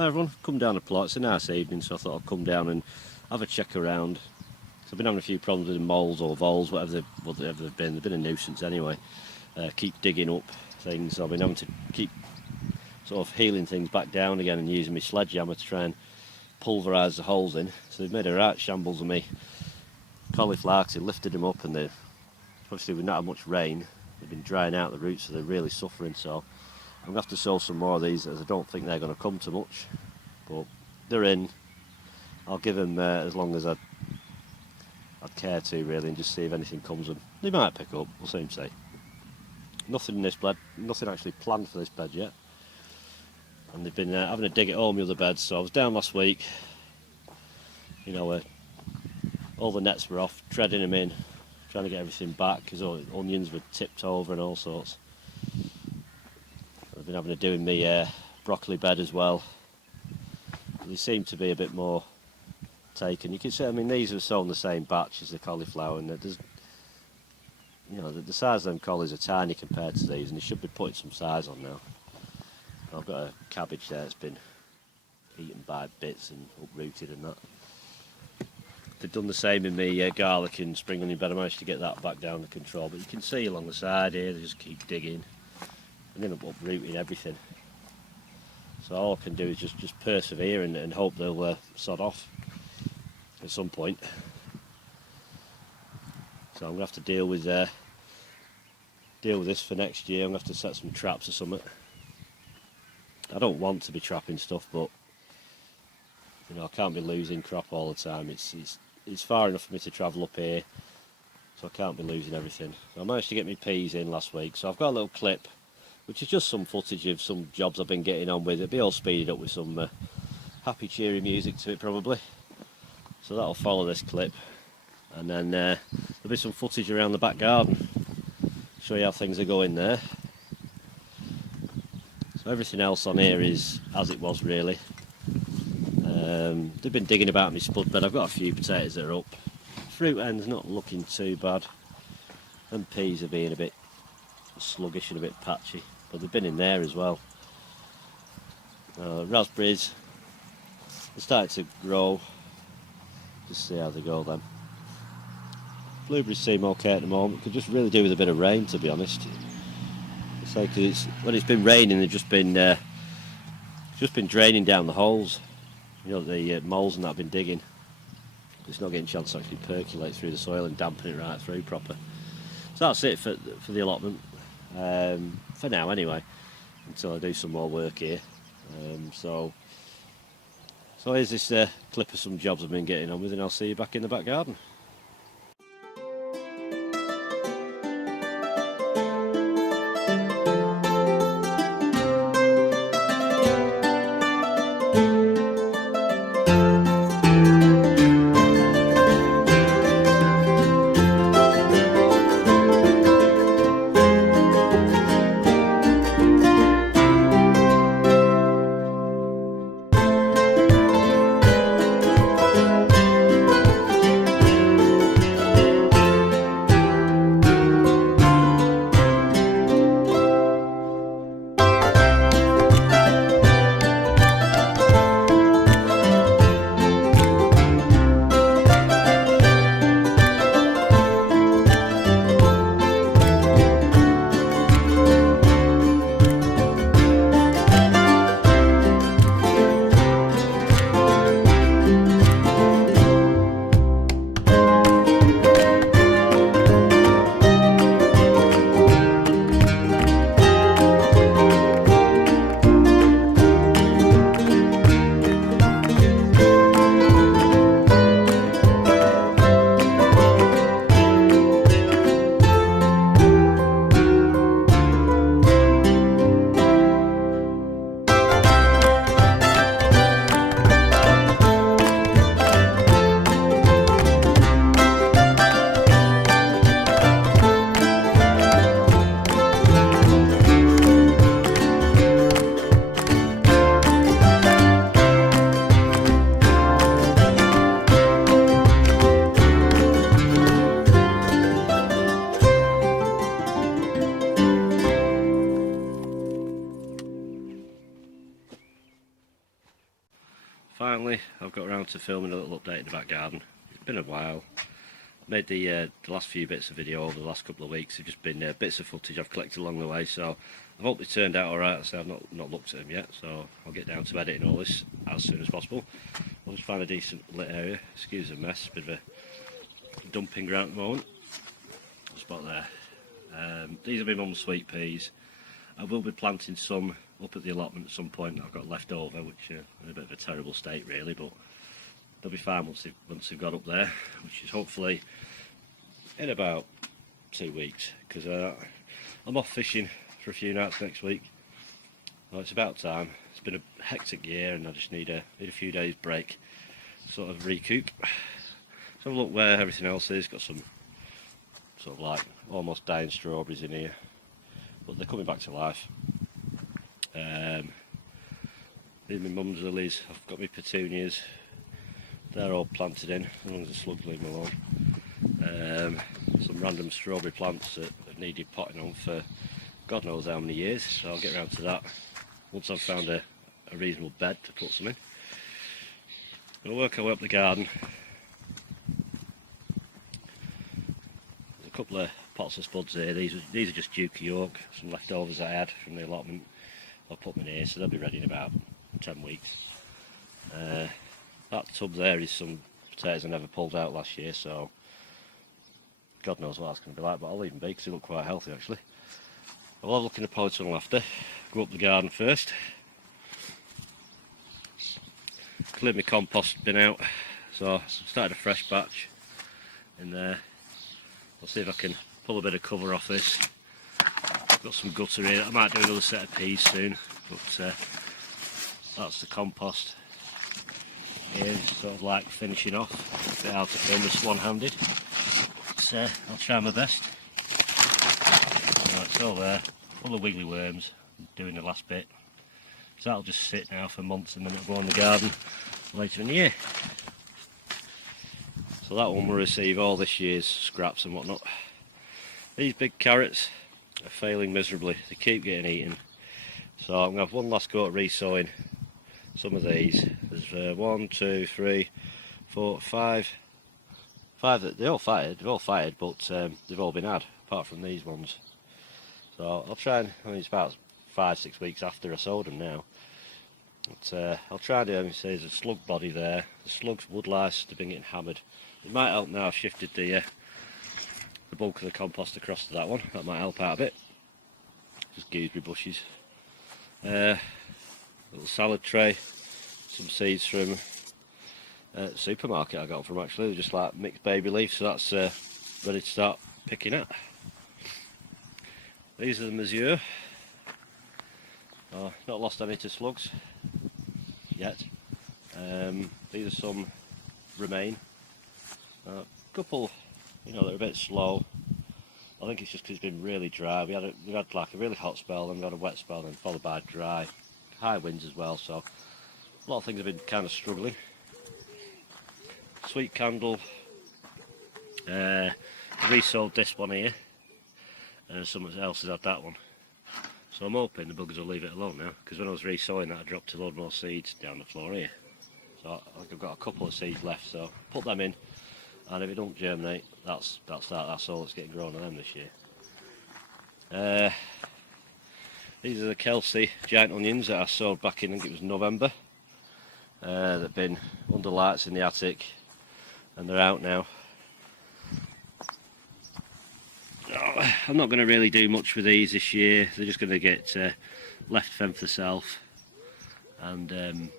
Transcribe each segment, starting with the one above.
Hi everyone, come down the plot. It's a nice evening, so I thought I'd come down and have a check around. So I've been having a few problems with the moles or voles, whatever they've been. They've been a nuisance anyway. Keep digging up things. So I've been having to keep sort of healing things back down again and using my sledgehammer to try and pulverise the holes in. So they've made a right shambles of me cauliflower. They lifted them up, and they obviously with not had much rain, they've been drying out the roots, so they're really suffering. So I'm going to have to sow some more of these, as I don't think they're going to come to much. But they're in. I'll give them as long as I'd care to, really, and just see if anything comes of them. They might pick up, we'll soon see. Nothing in this bed, nothing actually planned for this bed yet. And they've been having a dig at all my other beds, so I was down last week, all the nets were off, treading them in, trying to get everything back, because all the onions were tipped over and all sorts. I've been having to do in my broccoli bed as well. They seem to be a bit more taken. You can see, I mean, these are sown the same batch as the cauliflower, and there's, the size of them collies are tiny compared to these, and they should be putting some size on now. I've got a cabbage there that's been eaten by bits and uprooted and that. They've done the same in my garlic and spring onion bed. I managed to get that back down to control, but you can see along the side here, they just keep digging and then uprooting everything. So all I can do is just persevere and hope they'll sod off at some point. So I'm going to have to deal with this for next year. I'm going to have to set some traps or something. I don't want to be trapping stuff, but I can't be losing crop all the time. It's far enough for me to travel up here, so I can't be losing everything. I managed to get my peas in last week, so I've got a little clip, which is just some footage of some jobs I've been getting on with. It'll be all speeded up with some happy, cheery music to it probably. So that'll follow this clip, and then there'll be some footage around the back garden. Show you how things are going there. So everything else on here is as it was really. They've been digging about my spud bed. I've got a few potatoes that are up. Fruit end's not looking too bad, and peas are being a bit sluggish and a bit patchy, but they've been in there as well. Raspberries are starting to grow. Just see how they go then. Blueberries seem okay at the moment. Could just really do with a bit of rain, to be honest. It's like when it's been raining, they've just been draining down the holes. The moles and that have been digging. It's not getting a chance to actually percolate through the soil and dampen it right through proper. So that's it for the allotment, for now anyway, until I do some more work here. So here's this clip of some jobs I've been getting on with, and I'll see you back in the back garden. finally I've got around to filming a little update in the back garden. It's been a while. I made the last few bits of video over the last couple of weeks. They've just been bits of footage I've collected along the way, so I hope they turned out alright. So I've not looked at them yet, so I'll get down to editing all this as soon as possible. I'll just find a decent lit area. Excuse the mess, bit of a dumping ground at the moment. Spot there. These are my mum's sweet peas. I will be planting some up at the allotment at some point that I've got left over, which are in a bit of a terrible state really, but they'll be fine once they've got up there, which is hopefully in about 2 weeks, because I'm off fishing for a few nights next week. Well, it's about time. It's been a hectic year and I just need a few days break, sort of recoup. So have a look where everything else is. Got some sort of like almost dying strawberries in here, but they're coming back to life. These are my mum's lilies. I've got my petunias. They're all planted in, as long as the slugs leave them alone. Some random strawberry plants that have needed potting on for God knows how many years, so I'll get around to that once I've found a reasonable bed to put some in. We'll work our way up the garden. There's a couple of pots of spuds here. These are just Duke of York, some leftovers I had from the allotment. I'll put them in here, so they'll be ready in about 10 weeks. That tub there is some potatoes I never pulled out last year, so God knows what that's going to be like, but I'll leave them be because they look quite healthy actually. I'll have a look in the polytunnel after. Go up the garden first. Cleared my compost bin out, so started a fresh batch in there. I'll see if I can pull a bit of cover off this. Got some gutter here. I might do another set of peas soon, but that's the compost. Here's sort of like finishing off. A bit hard to film this one-handed, but I'll try my best. Right, it's all there, full of wiggly worms. I'm doing the last bit, so that'll just sit now for months and then it'll go in the garden later in the year. So that one will receive all this year's scraps and whatnot. These big carrots are failing miserably. They keep getting eaten, so I'm going to have one last go at re-sowing some of these. There's 1, 2, 3, 4, 5 that they've all fired, but they've all been had apart from these ones. So I'll try and, I mean it's about 5-6 weeks after I sowed them now, but I'll try and do, say there's a slug body there. The slugs, wood lice, they've been getting hammered. It might help now I've shifted the bulk of the compost across to that one. That might help out a bit. Just gooseberry bushes. Little salad tray. Some seeds from the supermarket I got from actually. They're just like mixed baby leaves, so that's ready to start picking at. These are the mesure. Not lost any to slugs yet. These are some romaine. A couple, you know, they're a bit slow. I think it's just because it's been really dry. We had like a really hot spell, then we had a wet spell, then followed by dry, high winds as well. So a lot of things have been kind of struggling. Sweet candle. Resold this one here, and someone else has had that one. So I'm hoping the buggers will leave it alone now, because when I was re-sowing that I dropped a load more seeds down the floor here. So I think I've got a couple of seeds left, so put them in, and if it don't germinate, that's all that's getting grown on them this year. These are the Kelsey giant onions that I sowed back in, I think it was November. They've been under lights in the attic, and they're out now. I'm not going to really do much with these this year. They're just going to get left fend for themselves and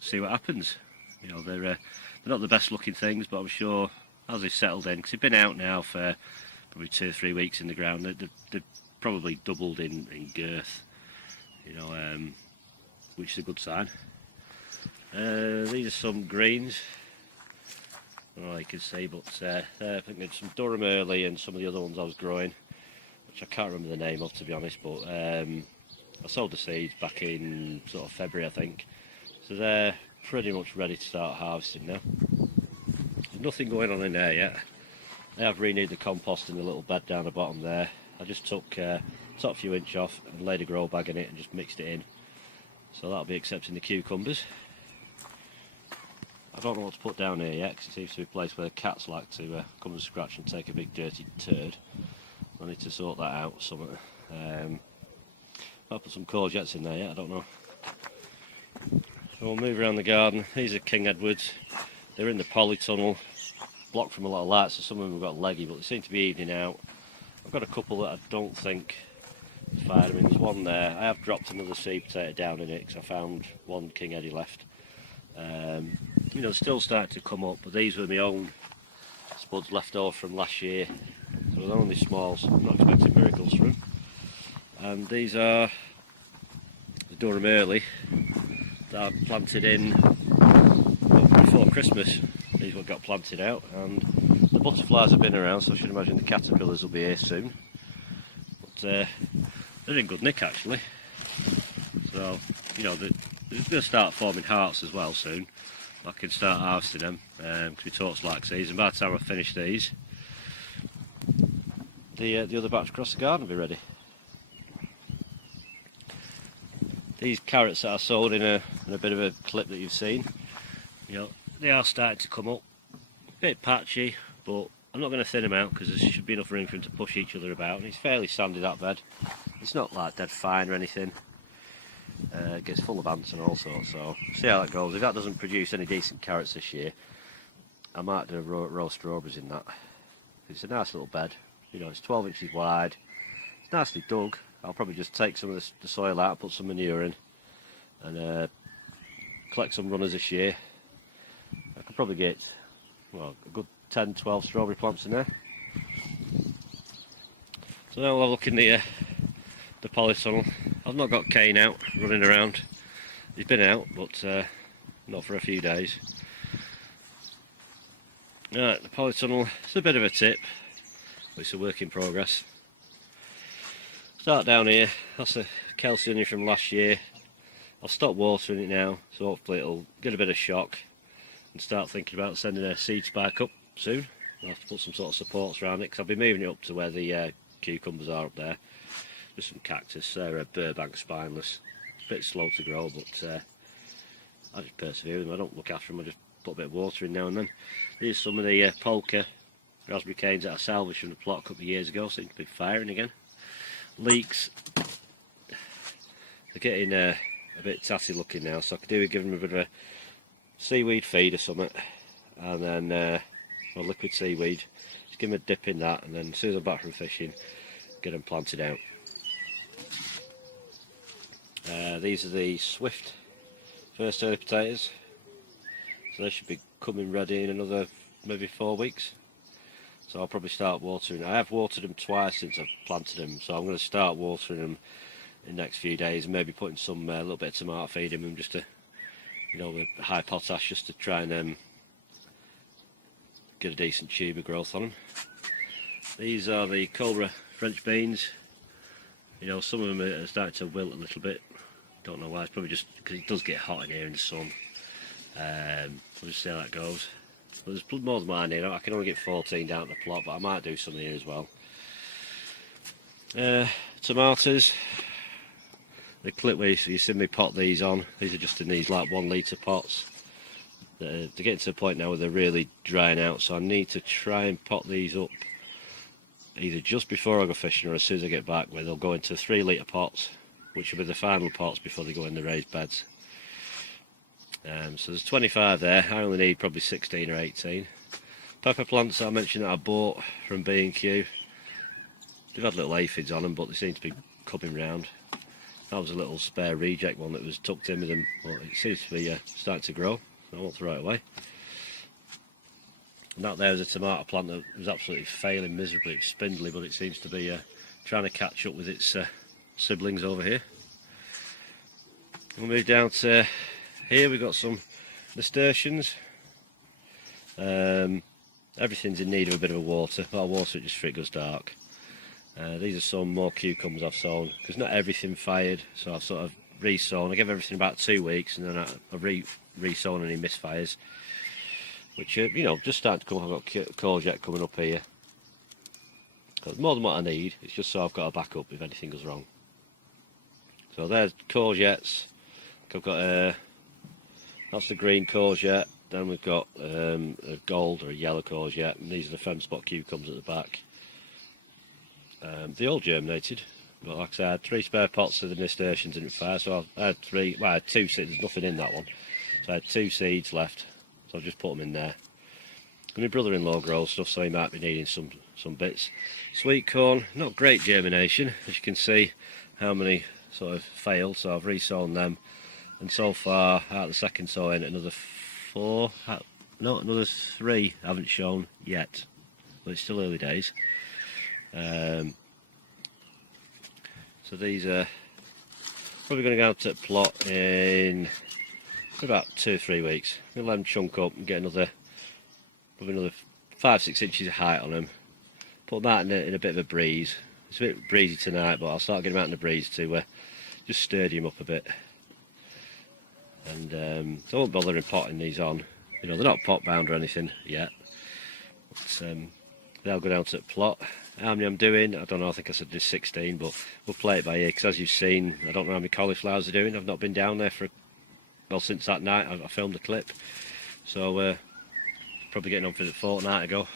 see what happens. You know, they're not the best looking things, but I'm sure as they've settled in, because they've been out now for probably 2 or 3 weeks in the ground, they've probably doubled in girth, you know, which is a good sign. These are some greens. I don't know if you can see, but I think there's some Durham early and some of the other ones I was growing, which I can't remember the name of, to be honest, but I sowed the seeds back in sort of February, I think, so they're pretty much ready to start harvesting now. There's nothing going on in there yet. I have renewed the compost in the little bed down the bottom there. I just took top few inch off and laid a grow bag in it and just mixed it in, so that'll be accepting the cucumbers. don't know what to put down here yet, because it seems to be a place where cats like to come and scratch and take a big dirty turd. I need to sort that out somewhere. I'll put some courgettes in there yet, I don't know. So we'll move around the garden. These are King Edwards. They're in the polytunnel, blocked from a lot of light, so some of them have got leggy, but they seem to be evening out. I've got a couple that I don't think fired. I mean, there's one there. I have dropped another seed potato down in it because I found one King Eddie left. You know, still starting to come up, but these were my own spuds left over from last year. So they're only small, so I'm not expecting miracles from them. And these are the Durham Early that I planted in before Christmas. These were got planted out, and the butterflies have been around, so I should imagine the caterpillars will be here soon. But they're in good nick actually. So, you know, they're going to start forming hearts as well soon. I can start harvesting them because we talks like these, and by the time I finish these, the other batch across the garden will be ready. These carrots that I sowed in a bit of a clip that you've seen, you know, they are starting to come up. A bit patchy, but I'm not going to thin them out because there should be enough room for them to push each other about. And it's fairly sandy, that bed. It's not like dead fine or anything. It gets full of ants and all sorts, so see how that goes. If that doesn't produce any decent carrots this year, I might do a row of strawberries in that. It's a nice little bed, you know, it's 12 inches wide, it's nicely dug. I'll probably just take some of the soil out, put some manure in, and collect some runners this year. I could probably get, well, a good 10-12 strawberry plants in there. So now we'll have a look in the polytunnel. I've not got Kane out running around. He's been out, but not for a few days. Right, the polytunnel, it's a bit of a tip, but it's a work in progress. Start down here, that's a Calceonia from last year. I'll stop watering it now, so hopefully it'll get a bit of shock and start thinking about sending a seed spike up soon. I'll have to put some sort of supports around it, because I'll be moving it up to where the cucumbers are up there. Just some cactus, they're a Burbank spineless. It's a bit slow to grow, but I just persevere with them. I don't look after them, I just put a bit of water in now and then. Here's some of the polka raspberry canes that I salvaged from the plot a couple of years ago, seem to be firing again. Leeks, they're getting a bit tatty looking now, so I could do with giving them a bit of a seaweed feed or something, and then liquid seaweed. Just give them a dip in that, and then as soon as I'm back from fishing, get them planted out. These are the Swift first early potatoes, so they should be coming ready in another maybe 4 weeks. So I'll probably start watering. I have watered them twice since I've planted them, so I'm going to start watering them in the next few days, and maybe putting some little bit of tomato feed in them, just to, you know, with high potash, just to try and get a decent tuber growth on them. These are the Cobra French beans. You know, some of them are starting to wilt a little bit. Don't know why. It's probably just because it does get hot in here in the sun. We'll just see how that goes. But there's more than mine here. I can only get 14 down the plot, but I might do some here as well. Tomatoes. The clip where you see me pot these on. These are just in these like 1 litre pots. They're getting to the point now where they're really drying out, so I need to try and pot these up either just before I go fishing or as soon as I get back, where they'll go into 3 litre pots, which will be the final pots before they go in the raised beds. So there's 25 there. I only need probably 16 or 18. Pepper plants that I mentioned that I bought from B&Q. They've had little aphids on them, but they seem to be coming round. That was a little spare reject one that was tucked in with them, but it seems to be starting to grow. So I want to throw it away. And that there is a tomato plant that was absolutely failing miserably. It's spindly, but it seems to be trying to catch up with its siblings over here. We'll move down to here. We've got some nasturtiums. Everything's in need of a bit of a water, but I'll water it just for it goes dark. These are some more cucumbers I've sown, because not everything fired, so I've sort of re-sown. I give everything about 2 weeks, and then I've re-sown any misfires, which are, you know, just starting to come up. I've got courgette coming up here. Got more than what I need, it's just so I've got a backup if anything goes wrong. So there's courgettes. I've got that's the green courgette, Then we've got a gold or a yellow courgette, and these are the fem spot cucumbers at the back. They all germinated, but like I said, I had 3 spare pots of the nasturtiums in it fire, so I had 3, well I had 2 seeds, there's nothing in that one. So I had 2 seeds left, so I've just put them in there. And my brother-in-law grows stuff, so he might be needing some bits. Sweet corn, not great germination, as you can see how many sort of failed, so I've resown them. And so far, out of the second sowing, another 4, no, another 3 haven't shown yet, but it's still early days. So these are probably going to go out to plot in about 2 or 3 weeks. I'm going to let them chunk up and get probably another 5-6 inches of height on them. Put them out in a bit of a breeze. It's a bit breezy tonight, but I'll start getting them out in the breeze to just sturdy them up a bit. And so I won't bother in potting these on. You know, they're not pot bound or anything yet. But they'll go down to the plot. How many I'm doing, I don't know, I think I said there's 16, but we'll play it by ear, because as you've seen, I don't know how many cauliflowers they're doing. I've not been down there well, since that night I filmed the clip. So probably getting on for the fortnight ago.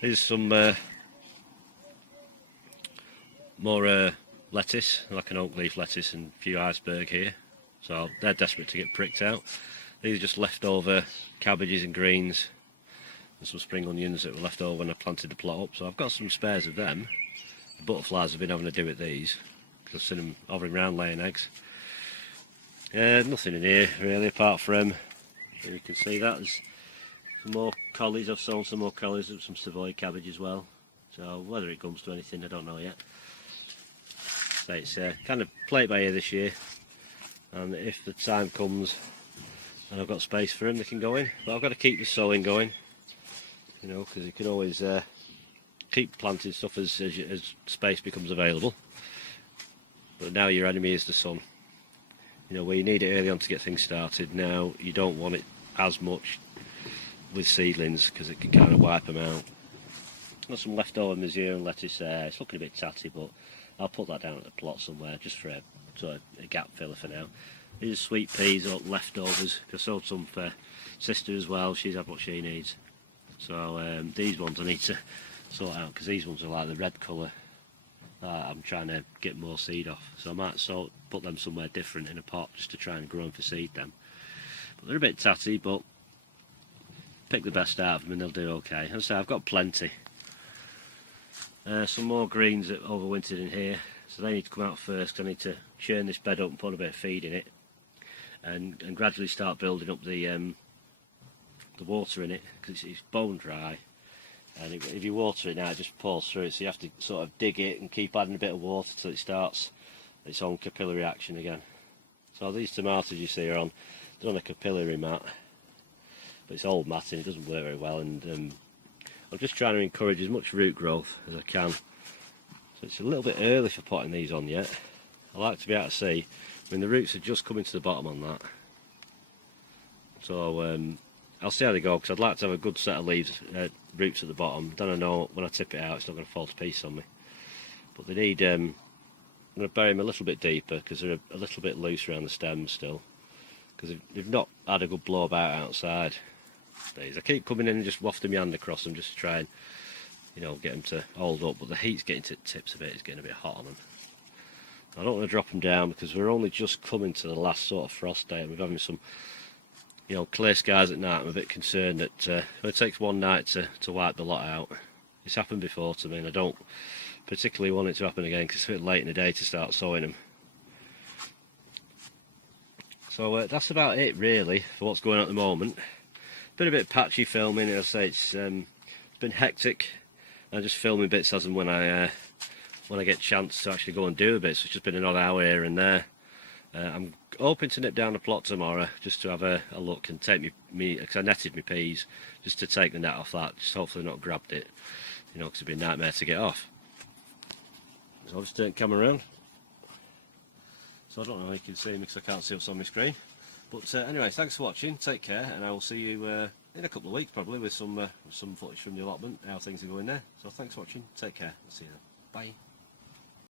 There's some more lettuce, like an oak leaf lettuce, and a few iceberg here. So they're desperate to get pricked out. These are just leftover cabbages and greens, and some spring onions that were left over when I planted the plot up. So I've got some spares of them. The butterflies have been having to do with these, because I've seen them hovering around laying eggs. Nothing in here really, apart from, you can see that there's some more collies. I've sown some more collies and some Savoy cabbage as well. So whether it comes to anything, I don't know yet. So it's kind of play it by ear this year, and if the time comes and I've got space for them, they can go in. But I've got to keep the sowing going, you know, because you can always keep planting stuff as space becomes available. But now your enemy is the sun. You know, where you need it early on to get things started, now you don't want it as much with seedlings, because it can kind of wipe them out. Got some leftover Missouri lettuce there. It's looking a bit tatty, but I'll put that down at the plot somewhere just for a gap filler for now. These are sweet peas or leftovers. I sowed some for sister as well. She's had what she needs. So these ones I need to sort out, because these ones are like the red colour. I'm trying to get more seed off, so I might put them somewhere different in a pot just to try and grow them for seed them. But they're a bit tatty, but pick the best out of them and they'll do okay. As I say, I've got plenty. Some more greens that overwintered in here, so they need to come out first. I need to churn this bed up and put a bit of feed in it, and gradually start building up the water in it, because it's bone dry, and if you water it now it just pours through it, so you have to sort of dig it and keep adding a bit of water till it starts its own capillary action again. So these tomatoes you see are they're on a capillary mat, but it's old matting, it doesn't work very well, and I'm just trying to encourage as much root growth as I can. So it's a little bit early for potting these on yet. I like to be able to see, I mean the roots are just coming to the bottom on that. So I'll see how they go, because I'd like to have a good set of roots at the bottom. Then I know when I tip it out it's not going to fall to pieces on me. But they need, I'm going to bury them a little bit deeper, because they're a little bit loose around the stems still. Because they've not had a good blow about outside. These, I keep coming in and just wafting my hand across them just to try and, you know, get them to hold up, but the heat's getting to the tips of it, it's getting a bit hot on them. I don't want to drop them down, because we're only just coming to the last sort of frost day, and we're having some, you know, clear skies at night. I'm a bit concerned that it takes one night to wipe the lot out. It's happened before to me, and I don't particularly want it to happen again, because it's a bit late in the day to start sowing them. So that's about it really for what's going on at the moment. Been a bit patchy filming, as I say, it's been hectic. I'm just filming bits as and when I get a chance to actually go and do a bit. So it's just been an odd hour here and there. I'm hoping to nip down the plot tomorrow just to have a look and take me because I netted my peas, just to take the net off that, just hopefully not grabbed it, you know, because it'd be a nightmare to get off. So I'll just turn the camera around. So I don't know how you can see me because I can't see what's on my screen. But anyway, thanks for watching, take care, and I will see you in a couple of weeks probably with some footage from the allotment, how things are going there. So thanks for watching, take care, I'll see you then. Bye.